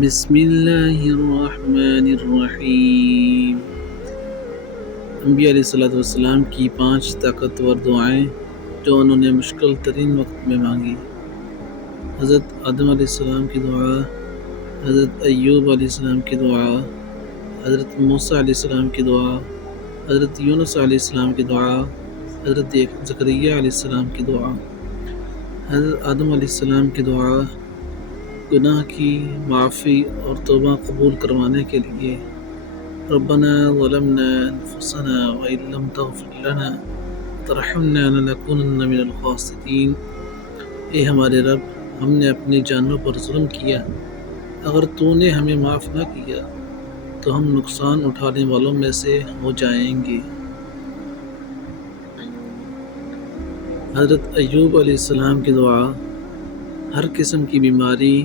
بسم اللہ الرحمن الرحیم۔ انبیاء علیہ والسلام کی 5 طاقتور دعائیں جو انہوں نے مشکل ترین وقت میں مانگی۔ حضرت آدم علیہ السلام کی دعا، حضرت ایوب علیہ السلام کی دعا، حضرت موسیٰ علیہ السلام کی دعا، حضرت یونس علیہ السلام کی دعا، حضرت زکریا علیہ السلام کی دعا۔ حضرت آدم علیہ السلام کی دعا گناہ کی معافی اور توبہ قبول کروانے کے لیے، ربنا ظلمنا انفسنا وان لم تغفر لنا وترحمنا لنكونن من الخاسرین۔ اے ہمارے رب، ہم نے اپنی جانوں پر ظلم کیا، اگر تو نے ہمیں معاف نہ کیا تو ہم نقصان اٹھانے والوں میں سے ہو جائیں گے۔ حضرت ایوب علیہ السلام کی دعا ہر قسم کی بیماری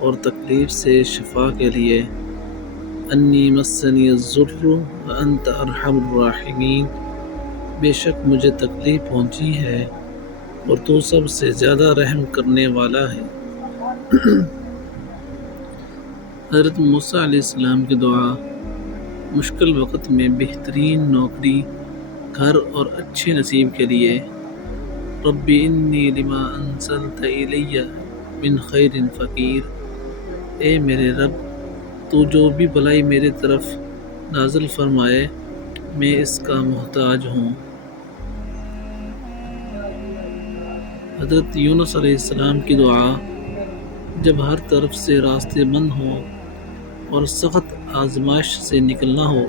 اور تکلیف سے شفا کے لیے، انی مسنی الضر وانت ارحم الراحمین، بے شک مجھے تکلیف پہنچی ہے اور تو سب سے زیادہ رحم کرنے والا ہے۔ حضرت موسیٰ علیہ السلام کی دعا مشکل وقت میں بہترین نوکری، گھر اور اچھے نصیب کے لیے، رب انی لما انزلت الی من خیر فقیر، اے میرے رب، تو جو بھی بھلائی میرے طرف نازل فرمائے میں اس کا محتاج ہوں۔ حضرت یونس علیہ السلام کی دعا جب ہر طرف سے راستے بند ہوں اور سخت آزمائش سے نکلنا ہو،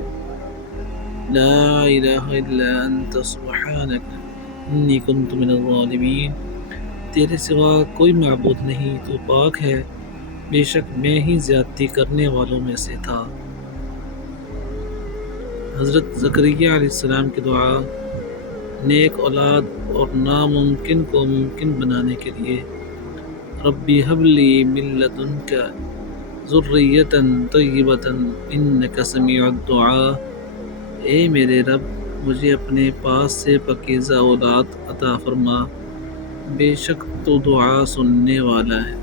لا الہ الا انت سبحانک انی کنت من الظالمین، تیرے سوا کوئی معبود نہیں، تو پاک ہے، بے شک میں ہی زیادتی کرنے والوں میں سے تھا۔ حضرت زکریا علیہ السلام کی دعا نیک اولاد اور ناممکن کو ممکن بنانے کے لیے، ربی حب لی من لدنک ذریۃ طیبۃ انک سمیع الدعاء، اے میرے رب، مجھے اپنے پاس سے پاکیزہ اولاد عطا فرما، بے شک تو دعا سننے والا ہے۔